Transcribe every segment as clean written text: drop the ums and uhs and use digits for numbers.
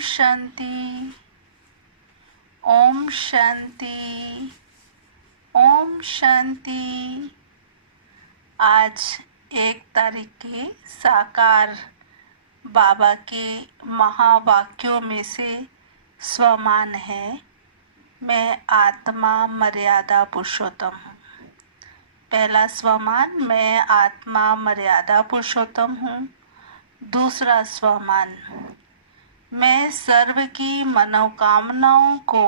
शांति। ओम शांति। ओम शांति। आज 1 तारीख के साकार बाबा के महावाक्यों में से स्वमान है, मैं आत्मा मर्यादा पुरुषोत्तम हूँ। पहला स्वमान, मैं आत्मा मर्यादा पुरुषोत्तम हूँ। दूसरा स्वमान, मैं सर्व की मनोकामनाओं को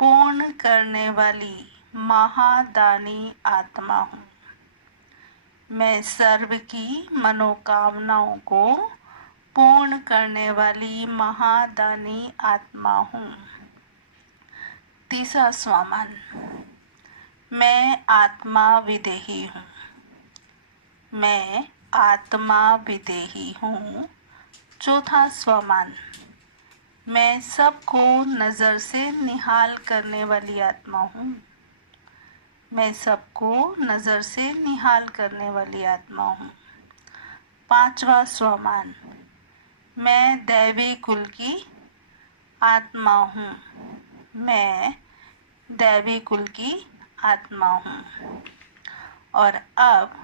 पूर्ण करने वाली महादानी आत्मा हूँ। मैं सर्व की मनोकामनाओं को पूर्ण करने वाली महादानी आत्मा हूँ। तीसरा स्वमान, मैं आत्मा विदेही हूँ। मैं आत्मा विदेही हूँ। चौथा स्वमान, मैं सबको नज़र से निहाल करने वाली आत्मा हूँ। मैं सबको नज़र से निहाल करने वाली आत्मा हूँ। पांचवा स्वमान, मैं दैवी कुल की आत्मा हूँ। मैं दैवी कुल की आत्मा हूँ। और अब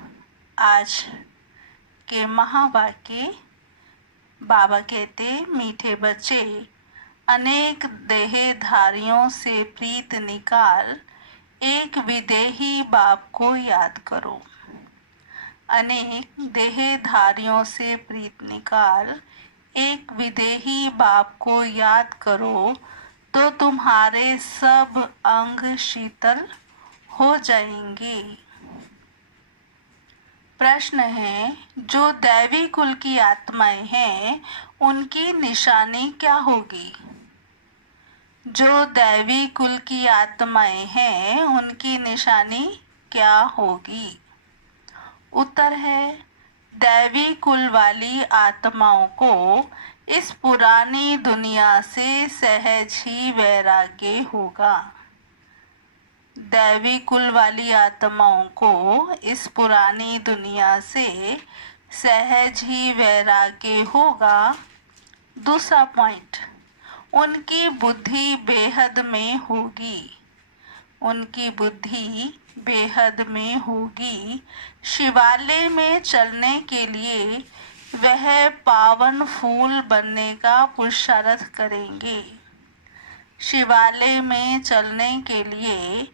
आज के महावाक्य बाबा कहते, मीठे बच्चे, अनेक देहधारियों से प्रीत निकाल एक विदेही बाप को याद करो। अनेक देहधारियों से प्रीत निकाल एक विदेही बाप को याद करो तो तुम्हारे सब अंग शीतल हो जाएंगे। प्रश्न है, जो दैवी कुल की आत्माएं हैं उनकी निशानी क्या होगी? जो दैवी कुल की आत्माएं हैं उनकी निशानी क्या होगी? उत्तर है, दैवी कुल वाली आत्माओं को इस पुरानी दुनिया से सहज ही वैराग्य होगा। दैवी कुल वाली आत्माओं को इस पुरानी दुनिया से सहज ही वैराग्य होगा। दूसरा पॉइंट, उनकी बुद्धि बेहद में होगी। उनकी बुद्धि बेहद में होगी। शिवालय में चलने के लिए वह पावन फूल बनने का पुरुषार्थ करेंगे। शिवालय में चलने के लिए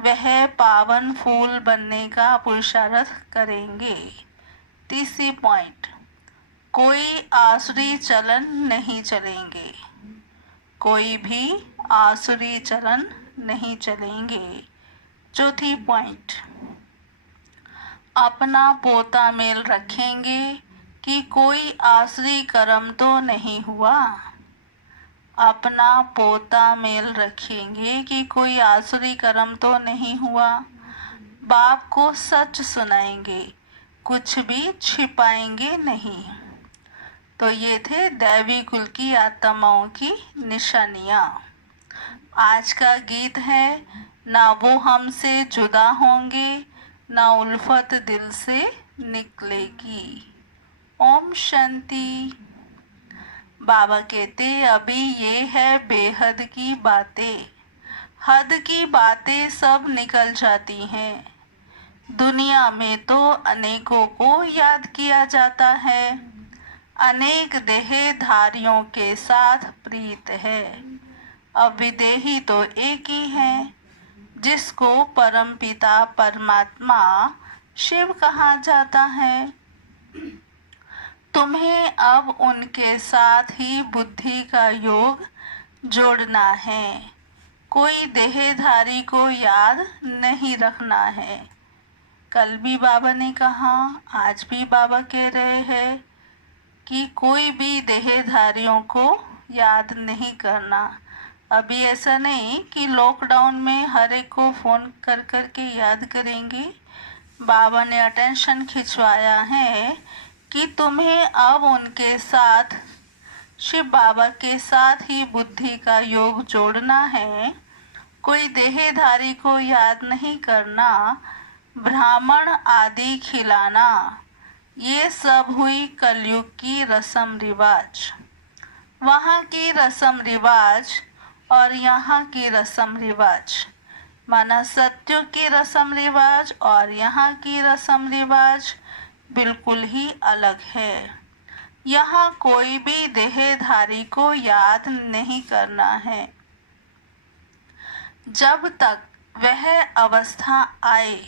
वह पावन फूल बनने का पुरुषार्थ करेंगे। तीसरी पॉइंट, कोई आसुरी चलन नहीं चलेंगे। कोई भी आसुरी चलन नहीं चलेंगे। चौथी पॉइंट, अपना पोता मेल रखेंगे कि कोई आसुरी कर्म तो नहीं हुआ। अपना पोता मेल रखेंगे कि कोई आसुरी कर्म तो नहीं हुआ। बाप को सच सुनाएंगे, कुछ भी छिपाएंगे नहीं। तो ये थे दैवी कुल की आत्माओं की निशानियाँ। आज का गीत है, ना वो हमसे जुदा होंगे, ना उल्फत दिल से निकलेगी। ओम शांति। बाबा कहते, अभी ये है बेहद की बातें। हद की बातें सब निकल जाती हैं। दुनिया में तो अनेकों को याद किया जाता है। अनेक देहधारियों के साथ प्रीत है। अब विदेही तो एक ही है, जिसको परमपिता परमात्मा शिव कहा जाता है। तुम्हें अब उनके साथ ही बुद्धि का योग जोड़ना है। कोई देहधारी को याद नहीं रखना है। कल भी बाबा ने कहा, आज भी बाबा कह रहे हैं कि कोई भी देहधारियों को याद नहीं करना। अभी ऐसा नहीं कि लॉकडाउन में हर एक को फ़ोन कर कर के याद करेंगे। बाबा ने अटेंशन खिंचवाया है कि तुम्हें अब उनके साथ, शिव बाबा के साथ ही बुद्धि का योग जोड़ना है। कोई देहधारी को याद नहीं करना, ब्राह्मण आदि खिलाना, ये सब हुई कलयुग की रस्म रिवाज। वहाँ की रस्म रिवाज और यहाँ की रस्म रिवाज, माना सत्युग की रस्म रिवाज और यहाँ की रस्म रिवाज बिल्कुल ही अलग है। यहाँ कोई भी देहधारी को याद नहीं करना है। जब तक वह अवस्था आए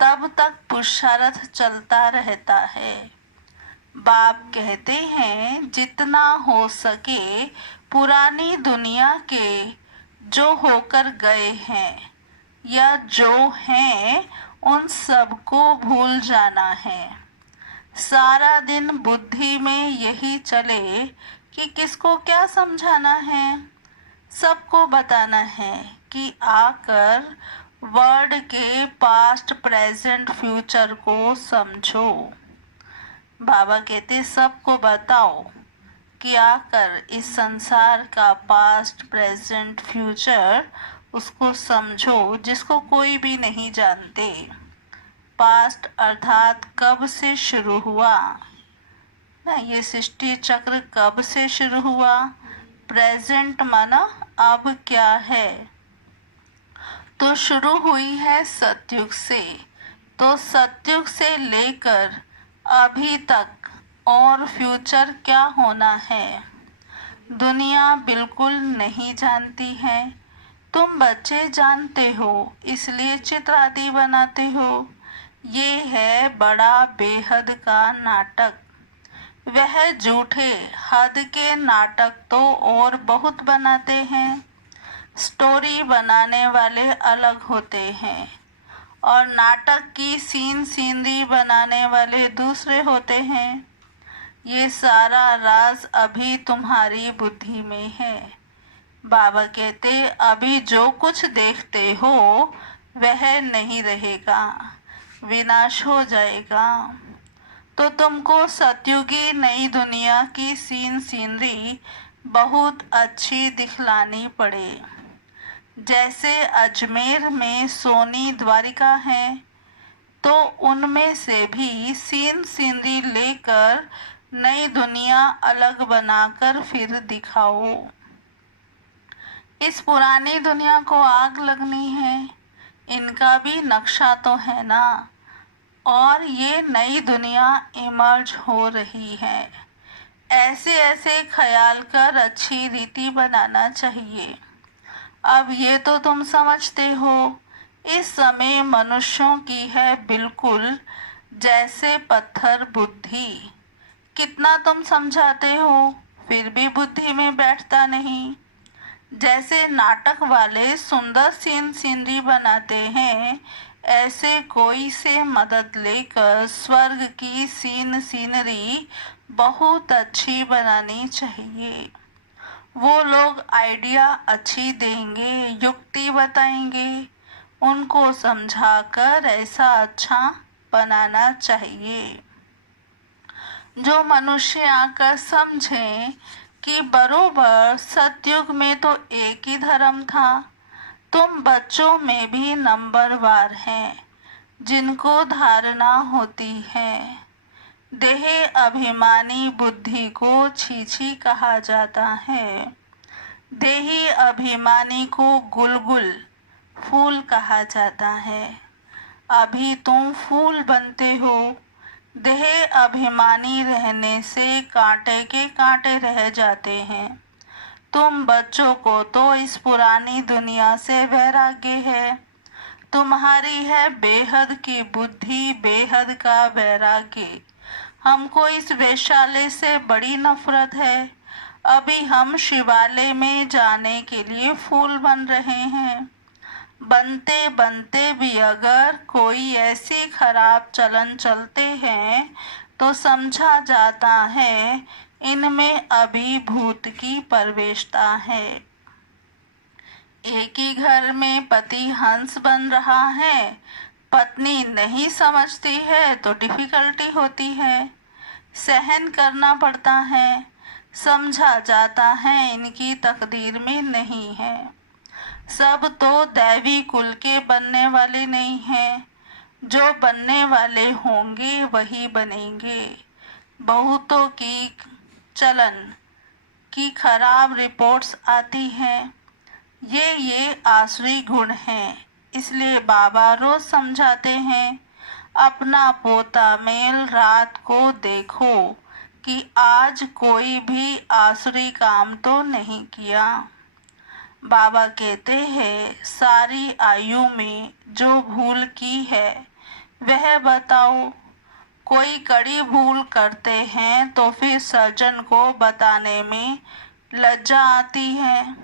तब तक पुरुषार्थ चलता रहता है। बाप कहते हैं जितना हो सके पुरानी दुनिया के जो होकर गए हैं या जो हैं उन सबको भूल जाना है। सारा दिन बुद्धि में यही चले कि किसको क्या समझाना है। सबको बताना है कि आकर वर्ड के पास्ट प्रेजेंट फ्यूचर को समझो। बाबा कहते सबको बताओ कि आकर इस संसार का पास्ट प्रेजेंट फ्यूचर उसको समझो, जिसको कोई भी नहीं जानते। पास्ट अर्थात कब से शुरू हुआ ना, ये सृष्टि चक्र कब से शुरू हुआ। प्रेजेंट माना अब क्या है, तो शुरू हुई है सतयुग से। तो सतयुग से लेकर अभी तक और फ्यूचर क्या होना है दुनिया बिल्कुल नहीं जानती है। तुम बच्चे जानते हो इसलिए चित्र आदि बनाते हो। ये है बड़ा बेहद का नाटक। वह झूठे हद के नाटक तो और बहुत बनाते हैं। स्टोरी बनाने वाले अलग होते हैं और नाटक की सीनरी बनाने वाले दूसरे होते हैं। ये सारा राज अभी तुम्हारी बुद्धि में है। बाबा कहते अभी जो कुछ देखते हो वह नहीं रहेगा, विनाश हो जाएगा। तो तुमको सतयुगी नई दुनिया की सीनरी बहुत अच्छी दिखलानी पड़े। जैसे अजमेर में सोनी द्वारिका है तो उनमें से भी सीनरी लेकर नई दुनिया अलग बनाकर फिर दिखाओ। इस पुरानी दुनिया को आग लगनी है, इनका भी नक्शा तो है ना। और ये नई दुनिया इमर्ज हो रही है। ऐसे ऐसे ख्याल कर अच्छी रीति बनाना चाहिए। अब ये तो तुम समझते हो, इस समय मनुष्यों की है बिल्कुल जैसे पत्थर बुद्धि। कितना तुम समझाते हो फिर भी बुद्धि में बैठता नहीं। जैसे नाटक वाले सुंदर सीनरी बनाते हैं, ऐसे कोई से मदद लेकर स्वर्ग की सीनरी बहुत अच्छी बनानी चाहिए। वो लोग आइडिया अच्छी देंगे, युक्ति बताएंगे, उनको समझाकर ऐसा अच्छा बनाना चाहिए जो मनुष्य आकर समझें कि बरोबर सतयुग में तो एक ही धर्म था। तुम बच्चों में भी नंबरवार हैं जिनको धारणा होती है। देह अभिमानी बुद्धि को छीछी कहा जाता है। देही अभिमानी को गुलगुल फूल कहा जाता है। अभी तुम फूल बनते हो। देह अभिमानी रहने से कांटे के कांटे रह जाते हैं। तुम बच्चों को तो इस पुरानी दुनिया से वैराग्य है। तुम्हारी है बेहद की बुद्धि, बेहद का वैराग्य। हमको इस वैशाल्य से बड़ी नफरत है। अभी हम शिवालय में जाने के लिए फूल बन रहे हैं। बनते बनते भी अगर कोई ऐसी खराब चलन चलते हैं तो समझा जाता है इनमें अभी भूत की प्रवेशता है। एक ही घर में पति हंस बन रहा है, पत्नी नहीं समझती है तो डिफिकल्टी होती है, सहन करना पड़ता है। समझा जाता है इनकी तकदीर में नहीं है। सब तो दैवी कुल के बनने वाले नहीं हैं। जो बनने वाले होंगे वही बनेंगे। बहुतों की चलन कि खराब रिपोर्ट्स आती हैं। ये आसुरी गुण हैं। इसलिए बाबा रोज समझाते हैं, अपना पोता मेल रात को देखो कि आज कोई भी आसुरी काम तो नहीं किया। बाबा कहते हैं, सारी आयु में जो भूल की है वह बताओ। कोई कड़ी भूल करते हैं तो फिर सर्जन को बताने में लज्जा आती है,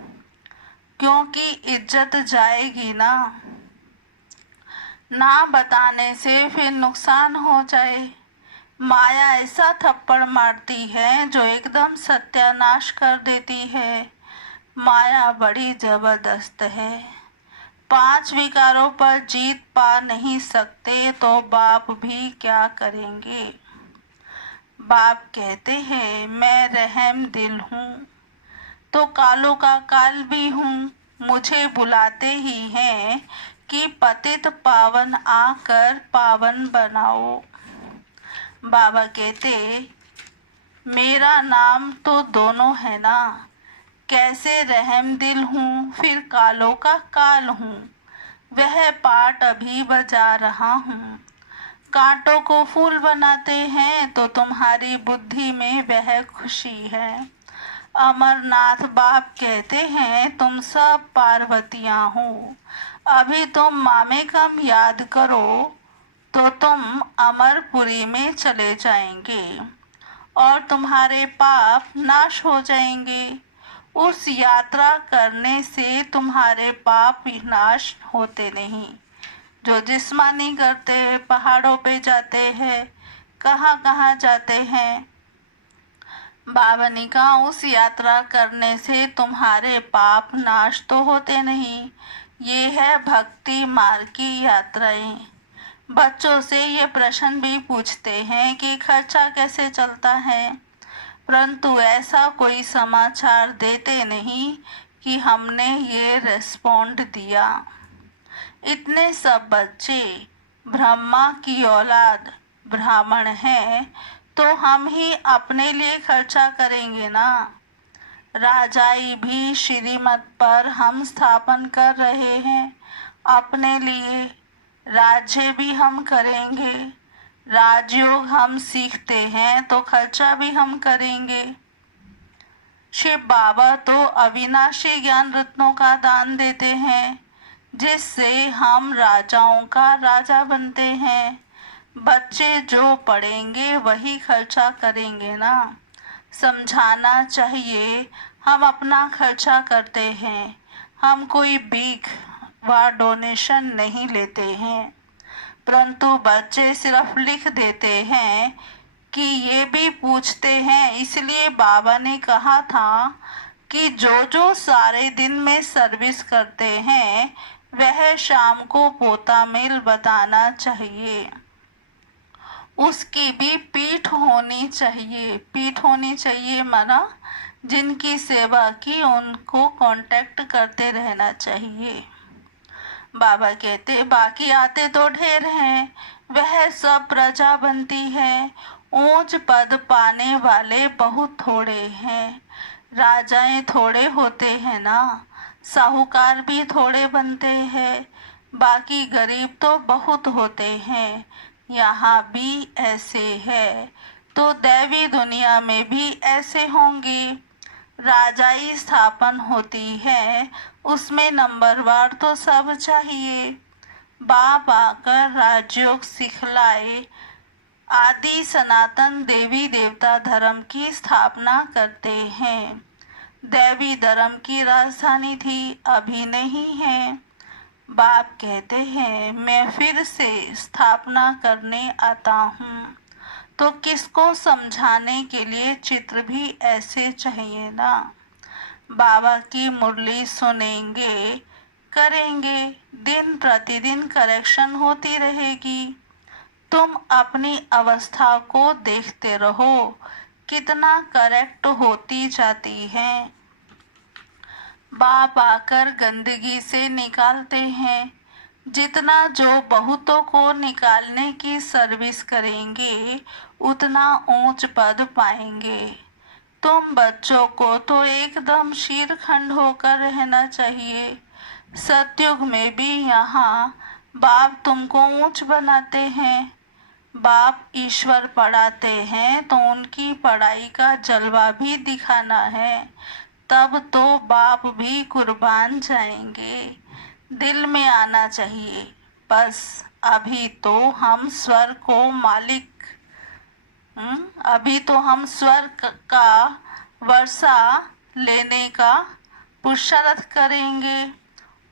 क्योंकि इज्जत जाएगी ना बताने से फिर नुकसान हो जाए। माया ऐसा थप्पड़ मारती है जो एकदम सत्यानाश कर देती है। माया बड़ी जबरदस्त है। 5 विकारों पर जीत पा नहीं सकते तो बाप भी क्या करेंगे। बाप कहते हैं, मैं रहम दिल हूँ तो कालों का काल भी हूँ। मुझे बुलाते ही हैं कि पतित पावन आकर पावन बनाओ। बाबा कहते, मेरा नाम तो दोनों है ना। कैसे रहम दिल हूँ फिर कालों का काल हूँ। वह पाठ अभी बजा रहा हूँ। कांटों को फूल बनाते हैं तो तुम्हारी बुद्धि में वह खुशी है। अमरनाथ बाप कहते हैं, तुम सब पार्वतियाँ हो। अभी तुम मामे कम याद करो तो तुम अमरपुरी में चले जाएंगे और तुम्हारे पाप नाश हो जाएंगे। उस यात्रा करने से तुम्हारे पाप विनाश होते नहीं। जो जिस्मानी करते हैं, पहाड़ों पे जाते हैं, कहाँ कहाँ जाते हैं। बाबा ने कहा, उस यात्रा करने से तुम्हारे पाप नाश तो होते नहीं। ये है भक्ति मार्ग की यात्राएं। बच्चों से ये प्रश्न भी पूछते हैं कि खर्चा कैसे चलता है, परंतु ऐसा कोई समाचार देते नहीं कि हमने ये रेस्पॉन्ड दिया। इतने सब बच्चे ब्रह्मा की औलाद ब्राह्मण हैं तो हम ही अपने लिए खर्चा करेंगे ना। राजाई भी श्रीमत पर हम स्थापन कर रहे हैं अपने लिए। राज्य भी हम करेंगे। राजयोग हम सीखते हैं तो खर्चा भी हम करेंगे। शिव बाबा तो अविनाशी ज्ञान रत्नों का दान देते हैं, जिससे हम राजाओं का राजा बनते हैं। बच्चे जो पढ़ेंगे वही खर्चा करेंगे ना। समझाना चाहिए, हम अपना खर्चा करते हैं। हम कोई भीख व डोनेशन नहीं लेते हैं, परंतु बच्चे सिर्फ लिख देते हैं कि ये भी पूछते हैं। इसलिए बाबा ने कहा था कि जो सारे दिन में सर्विस करते हैं वह शाम को पोता मेल बताना चाहिए। उसकी भी पीठ होनी चाहिए। पीठ होनी चाहिए माना जिनकी सेवा की उनको कांटेक्ट करते रहना चाहिए। बाबा कहते, बाकी आते तो ढेर हैं, वह सब प्रजा बनती है। ऊंच पद पाने वाले बहुत थोड़े हैं। राजाएं थोड़े होते हैं ना, साहूकार भी थोड़े बनते हैं। बाकी गरीब तो बहुत होते हैं। यहाँ भी ऐसे है तो दैवी दुनिया में भी ऐसे होंगे। राजाई स्थापन होती है, उसमें नंबरवार तो सब चाहिए। बाप आकर राजयोग सिखलाए। आदि सनातन देवी देवता धर्म की स्थापना करते हैं। देवी धर्म की राजधानी थी, अभी नहीं है। बाप कहते हैं, मैं फिर से स्थापना करने आता हूँ तो किसको समझाने के लिए चित्र भी ऐसे चाहिए ना। बाबा की मुरली सुनेंगे, करेंगे, दिन प्रतिदिन करेक्शन होती रहेगी। तुम अपनी अवस्था को देखते रहो कितना करेक्ट होती जाती है। बाप आकर गंदगी से निकालते हैं। जितना जो बहुतों को निकालने की सर्विस करेंगे उतना ऊंच पद पाएंगे। तुम बच्चों को तो एकदम शीरखंड होकर रहना चाहिए। सतयुग में भी यहाँ बाप तुमको ऊंच बनाते हैं। बाप ईश्वर पढ़ाते हैं तो उनकी पढ़ाई का जलवा भी दिखाना है, तब तो बाप भी कुर्बान जाएंगे। दिल में आना चाहिए, बस अभी तो हम स्वर्ग को मालिक अभी तो हम स्वर्ग का वर्षा लेने का पुरुषार्थ करेंगे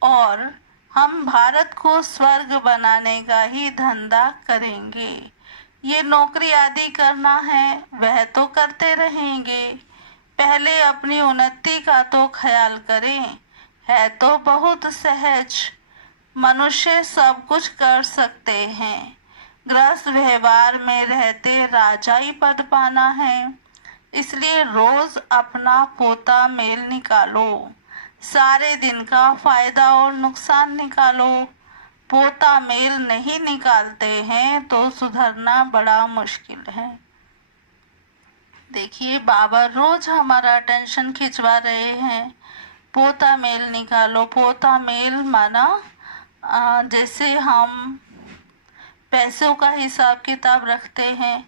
और हम भारत को स्वर्ग बनाने का ही धंधा करेंगे। ये नौकरी आदि करना है वह तो करते रहेंगे, पहले अपनी उन्नति का तो ख्याल करें। है तो बहुत सहज, मनुष्य सब कुछ कर सकते हैं। गृहस्थ व्यवहार में रहते राजाई पद पाना है, इसलिए रोज अपना पोता मेल निकालो। सारे दिन का फायदा और नुकसान निकालो। पोता मेल नहीं निकालते हैं तो सुधरना बड़ा मुश्किल है। देखिए बाबा रोज हमारा अटेंशन खिंचवा रहे हैं, पोता मेल निकालो। पोता मेल माना जैसे हम पैसों का हिसाब किताब रखते हैं,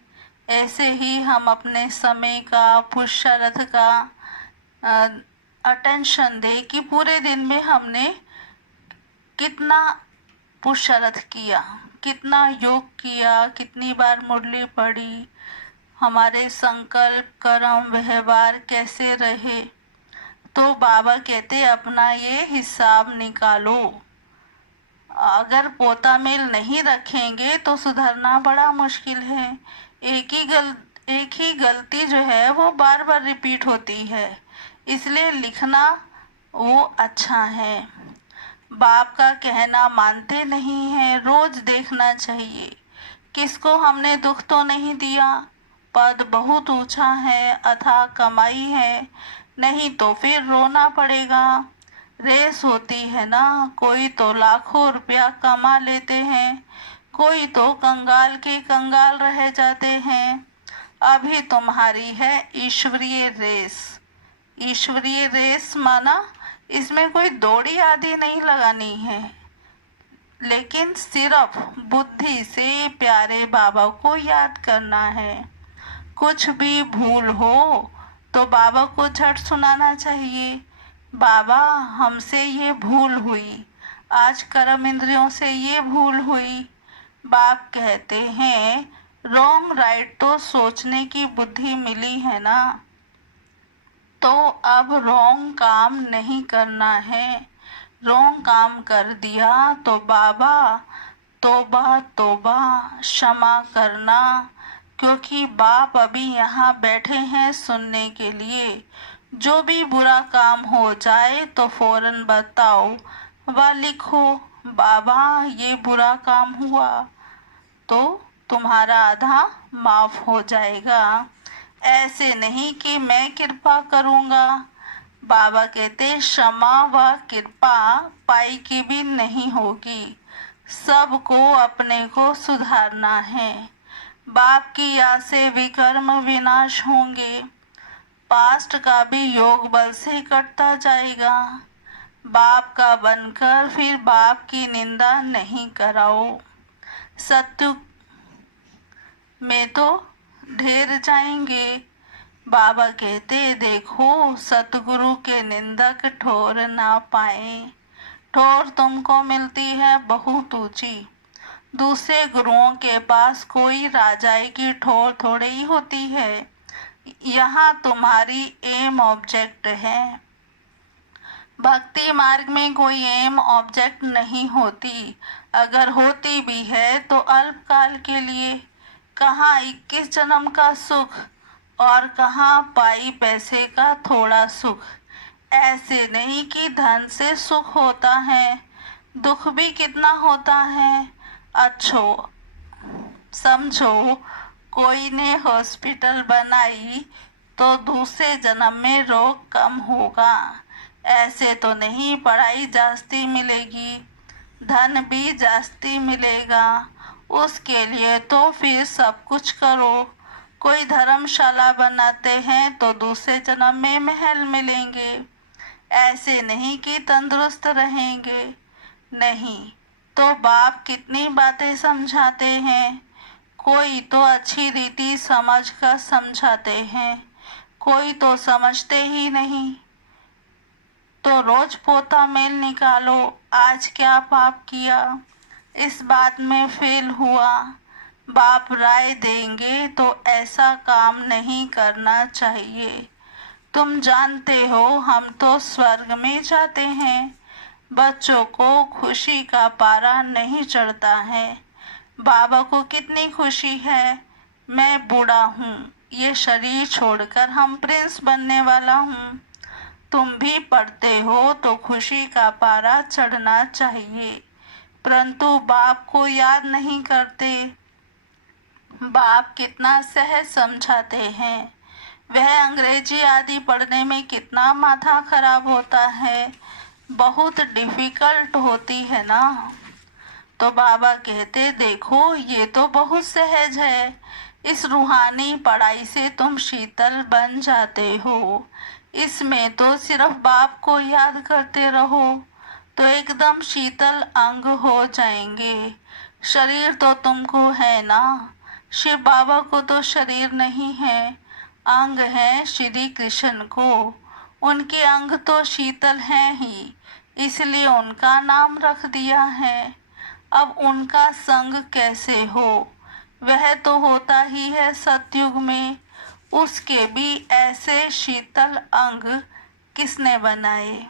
ऐसे ही हम अपने समय का, पुरुषार्थ का अटेंशन दे कि पूरे दिन में हमने कितना पुरुषार्थ किया, कितना योग किया, कितनी बार मुरली पढ़ी, हमारे संकल्प, कर्म, व्यवहार कैसे रहे। तो बाबा कहते अपना ये हिसाब निकालो। अगर पोता मेल नहीं रखेंगे तो सुधरना बड़ा मुश्किल है। एक ही गलती जो है वो बार बार रिपीट होती है, इसलिए लिखना वो अच्छा है। बाप का कहना मानते नहीं हैं, रोज देखना चाहिए किसको हमने दुख तो नहीं दिया। पद बहुत ऊंचा है, अथाह कमाई है, नहीं तो फिर रोना पड़ेगा। रेस होती है ना, कोई तो लाखों रुपया कमा लेते हैं, कोई तो कंगाल के कंगाल रह जाते हैं। अभी तुम्हारी है ईश्वरीय रेस। ईश्वरीय रेस माना इसमें कोई दौड़ी आदि नहीं लगानी है, लेकिन सिर्फ बुद्धि से प्यारे बाबा को याद करना है। कुछ भी भूल हो तो बाबा को झट सुनाना चाहिए, बाबा हमसे ये भूल हुई, आज कर्म इंद्रियों से ये भूल हुई। बाप कहते हैं रॉन्ग राइट तो सोचने की बुद्धि मिली है ना, तो अब रॉन्ग काम नहीं करना है। रॉन्ग काम कर दिया तो बाबा तोबा तोबा क्षमा करना, क्योंकि बाप अभी यहाँ बैठे हैं सुनने के लिए। जो भी बुरा काम हो जाए तो फौरन बताओ व लिखो, बाबा ये बुरा काम हुआ, तो तुम्हारा आधा माफ हो जाएगा। ऐसे नहीं कि मैं कृपा करूँगा। बाबा कहते क्षमा व कृपा पाई की भी नहीं होगी, सबको अपने को सुधारना है। बाप की याद से विकर्म विनाश होंगे, पास्ट का भी योग बल से कटता जाएगा। बाप का बनकर फिर बाप की निंदा नहीं कराओ। सत्युग में तो ढेर जाएंगे। बाबा कहते देखो सतगुरु के निंदक ठोर ना पाए। ठोर तुमको मिलती है बहुत ऊंची, दूसरे गुरुओं के पास कोई राजाई की ठोर थोड़ी ही होती है। यहाँ तुम्हारी एम ऑब्जेक्ट है। भक्ति मार्ग में कोई एम ऑब्जेक्ट नहीं होती, अगर होती भी है तो अल्पकाल के लिए। कहाँ 21 जन्म का सुख और कहाँ पाई पैसे का थोड़ा सुख। ऐसे नहीं कि धन से सुख होता है, दुख भी कितना होता है। अच्छो समझो कोई ने हॉस्पिटल बनाई तो दूसरे जन्म में रोग कम होगा। ऐसे तो नहीं पढ़ाई जास्ती मिलेगी, धन भी जास्ती मिलेगा। उसके लिए तो फिर सब कुछ करो। कोई धर्मशाला बनाते हैं तो दूसरे जन्म में महल मिलेंगे। ऐसे नहीं कि तंदुरुस्त रहेंगे। नहीं तो बाप कितनी बातें समझाते हैं। कोई तो अच्छी रीति समझ कर समझाते हैं, कोई तो समझते ही नहीं। तो रोज पोता मेल निकालो, आज क्या पाप किया, इस बात में फेल हुआ। बाप राय देंगे तो ऐसा काम नहीं करना चाहिए। तुम जानते हो हम तो स्वर्ग में जाते हैं। बच्चों को खुशी का पारा नहीं चढ़ता है। बाबा को कितनी खुशी है, मैं बूढ़ा हूँ, ये शरीर छोड़कर हम प्रिंस बनने वाला हूँ। तुम भी पढ़ते हो तो खुशी का पारा चढ़ना चाहिए, परंतु बाप को याद नहीं करते। बाप कितना सहज समझाते हैं। वह अंग्रेजी आदि पढ़ने में कितना माथा खराब होता है, बहुत डिफिकल्ट होती है ना। तो बाबा कहते देखो ये तो बहुत सहज है, इस रूहानी पढ़ाई से तुम शीतल बन जाते हो। इसमें तो सिर्फ बाप को याद करते रहो तो एकदम शीतल अंग हो जाएंगे। शरीर तो तुमको है ना, शिव बाबा को तो शरीर नहीं है, अंग है श्री कृष्ण को। उनके अंग तो शीतल हैं ही, इसलिए उनका नाम रख दिया है। अब उनका संग कैसे हो, वह तो होता ही है सतयुग में। उसके भी ऐसे शीतल अंग किसने बनाए,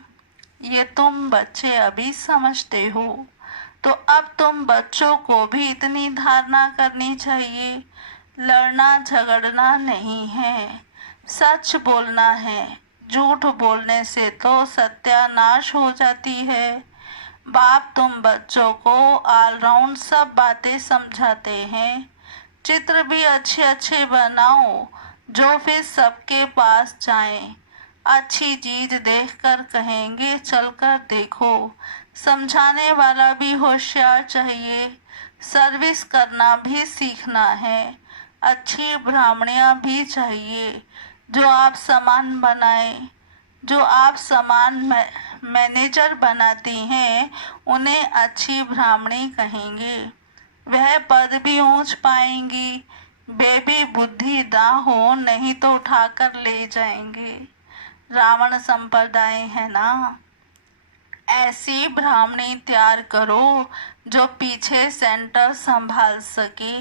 ये तुम बच्चे अभी समझते हो। तो अब तुम बच्चों को भी इतनी धारणा करनी चाहिए। लड़ना झगड़ना नहीं है, सच बोलना है। झूठ बोलने से तो सत्यानाश हो जाती है। बाप तुम बच्चों को ऑलराउंड सब बातें समझाते हैं। चित्र भी अच्छे अच्छे बनाओ जो फिर सबके पास जाएं। अच्छी चीज देखकर कहेंगे चलकर देखो। समझाने वाला भी होशियार चाहिए। सर्विस करना भी सीखना है। अच्छी ब्राह्मणियाँ भी चाहिए जो आप सामान बनाए। जो आप सामान मैनेजर बनाती हैं उन्हें अच्छी ब्राह्मणी कहेंगे। वह पद भी ऊंच पाएंगी। बेबी बुद्धि ना हो नहीं तो उठाकर ले जाएंगे। रावण संप्रदाय है ना। ऐसी ब्राह्मणी तैयार करो जो पीछे सेंटर संभाल सके।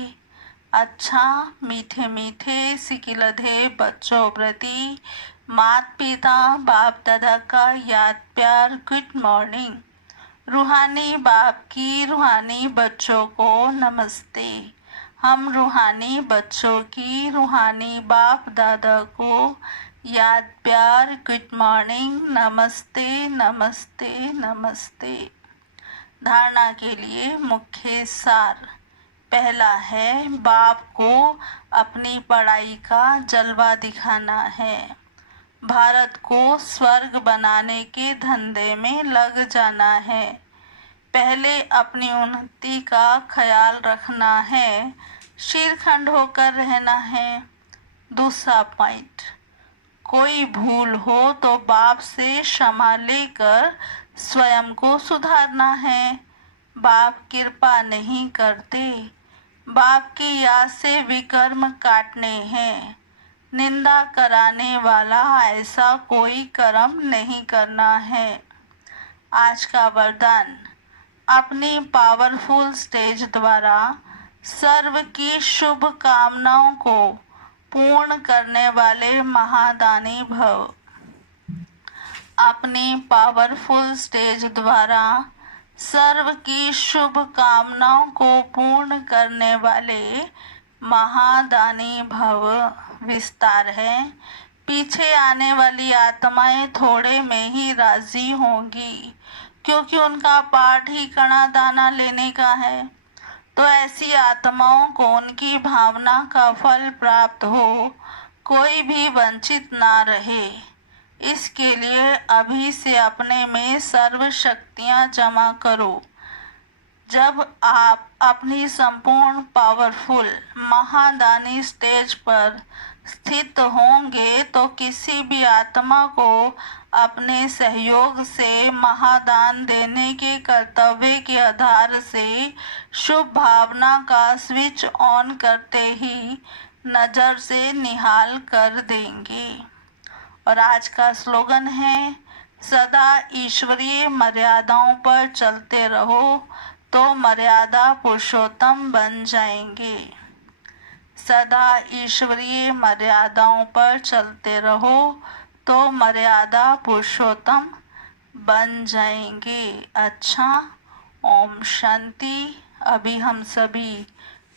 अच्छा मीठे मीठे सिकिलधे बच्चों प्रति माता पिता बाप दादा का याद प्यार गुड मॉर्निंग। रूहानी बाप की रूहानी बच्चों को नमस्ते। हम रूहानी बच्चों की रूहानी बाप दादा को याद प्यार गुड मॉर्निंग, नमस्ते नमस्ते नमस्ते। धारणा के लिए मुख्य सार। पहला है बाप को अपनी पढ़ाई का जलवा दिखाना है। भारत को स्वर्ग बनाने के धंधे में लग जाना है। पहले अपनी उन्नति का ख्याल रखना है, शीरखंड होकर रहना है। दूसरा पॉइंट, कोई भूल हो तो बाप से क्षमा लेकर स्वयं को सुधारना है। बाप कृपा नहीं करते, बाप की याद से विकर्म काटने हैं। निंदा कराने वाला ऐसा कोई कर्म नहीं करना है। आज का वरदान, अपनी पावरफुल स्टेज द्वारा सर्व की शुभ कामनाओं को पूर्ण करने वाले महादानी भव। अपनी पावरफुल स्टेज द्वारा सर्व की शुभ कामनाओं को पूर्ण करने वाले महादानी भव। विस्तार है, पीछे आने वाली आत्माएं थोड़े में ही राजी होंगी क्योंकि उनका पाठ ही कणा दाना लेने का है। तो ऐसी आत्माओं को उनकी भावना का फल प्राप्त हो, कोई भी वंचित ना रहे। इसके लिए अभी से अपने में सर्व शक्तियाँ जमा करो। जब आप अपनी संपूर्ण पावरफुल महादानी स्टेज पर स्थित होंगे तो किसी भी आत्मा को अपने सहयोग से महादान देने के कर्तव्य के आधार से शुभ भावना का स्विच ऑन करते ही नज़र से निहाल कर देंगे। और आज का स्लोगन है, सदा ईश्वरीय मर्यादाओं पर चलते रहो तो मर्यादा पुरुषोत्तम बन जाएंगे। सदा ईश्वरीय मर्यादाओं पर चलते रहो तो मर्यादा पुरुषोत्तम बन जाएंगे। अच्छा, ओम शांति। अभी हम सभी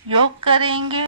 योग करेंगे।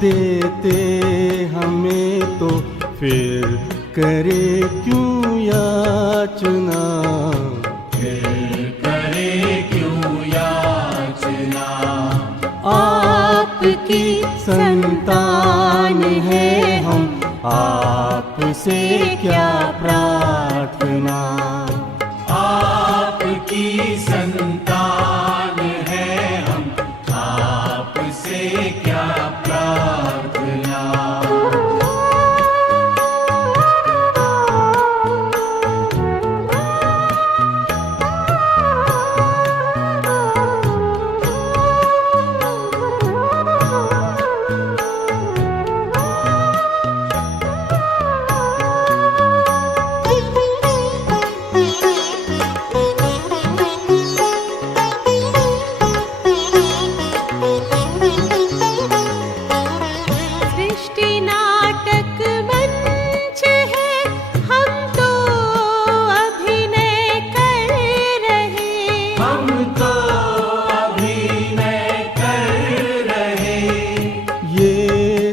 देते हमें तो फिर करे क्यों याचना, फिर करे क्यों याचना। आपकी संतान है हम, आपसे क्या प्रार्थना। आपकी संतान है हम, आपसे क्या प्रार्थना।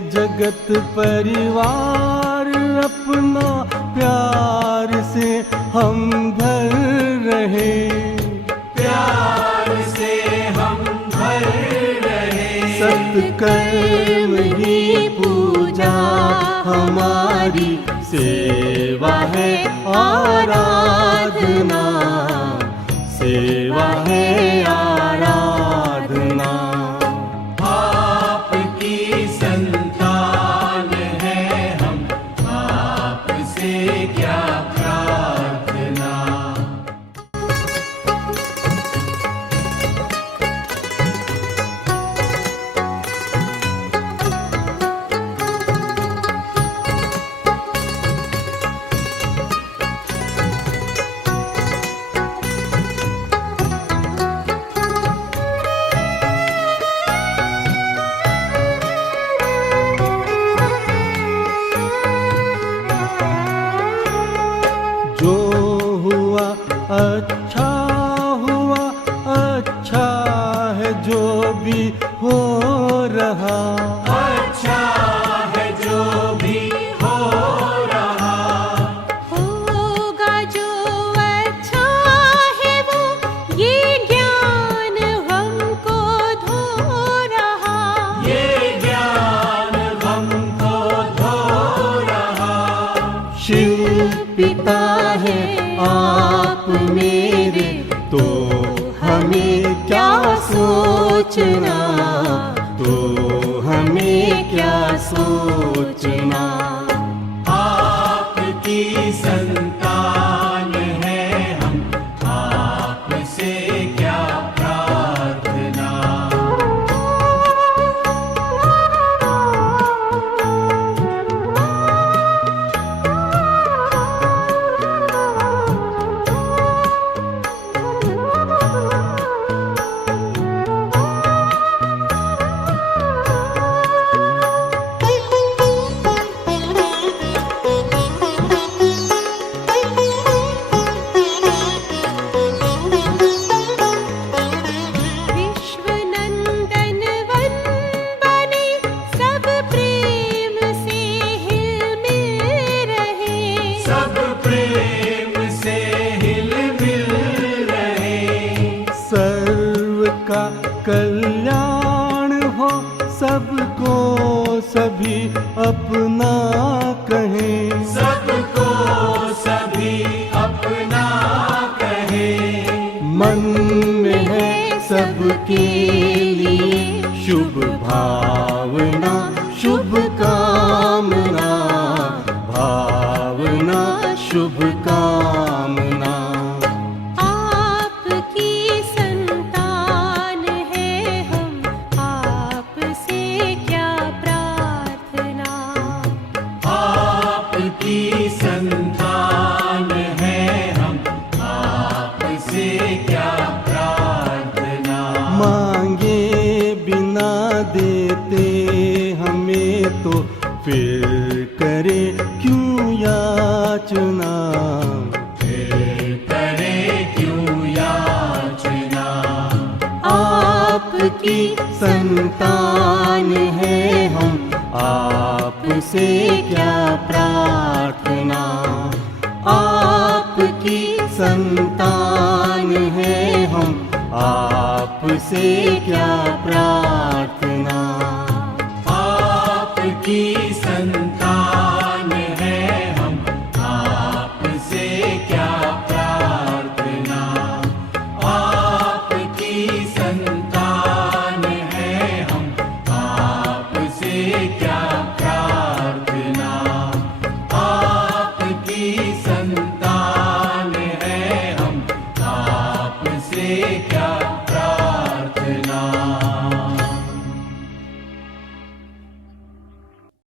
जगत परिवार अपना प्यार से हम भर रहे, प्यार से हम भर रहे। सत्कर्म ही पूजा हमारी सेवा है, आराधना सेवा है, आराधना। आपकी संतान है हम, आपसे क्या प्रार्थना। जो हुआ अच्छा हुआ, अच्छा है जो भी हो रहा, अच्छा है जो भी हो रहा। होगा जो अच्छा है वो, ये ज्ञान हमको धो रहा, ये ज्ञान हमको धो रहा। शिव पिता है आप मेरे, तो हमें क्या सोचना, तो हमें क्या सोचना। आपकी संतान है हम, आपसे क्या प्रार्थना। कल्याण हो सबको सभी अपना कहें, सबको सभी अपना कहे। मन में है सबके लिए शुभ भावना, शुभ कामना, भावना शुभ कामना। आपकी संतान है हम, आपसे क्या प्रार्थना। आपकी संतान है हम, आपसे क्या प्रार्थना। मांगे बिना देते हमें तो फिर करे क्यों याचना, फिर करे क्यों याचना। आपकी संतान है हम, आपसे क्या प्रार्थना। आपकी संतान है हम, आपसे क्या प्रार्थना।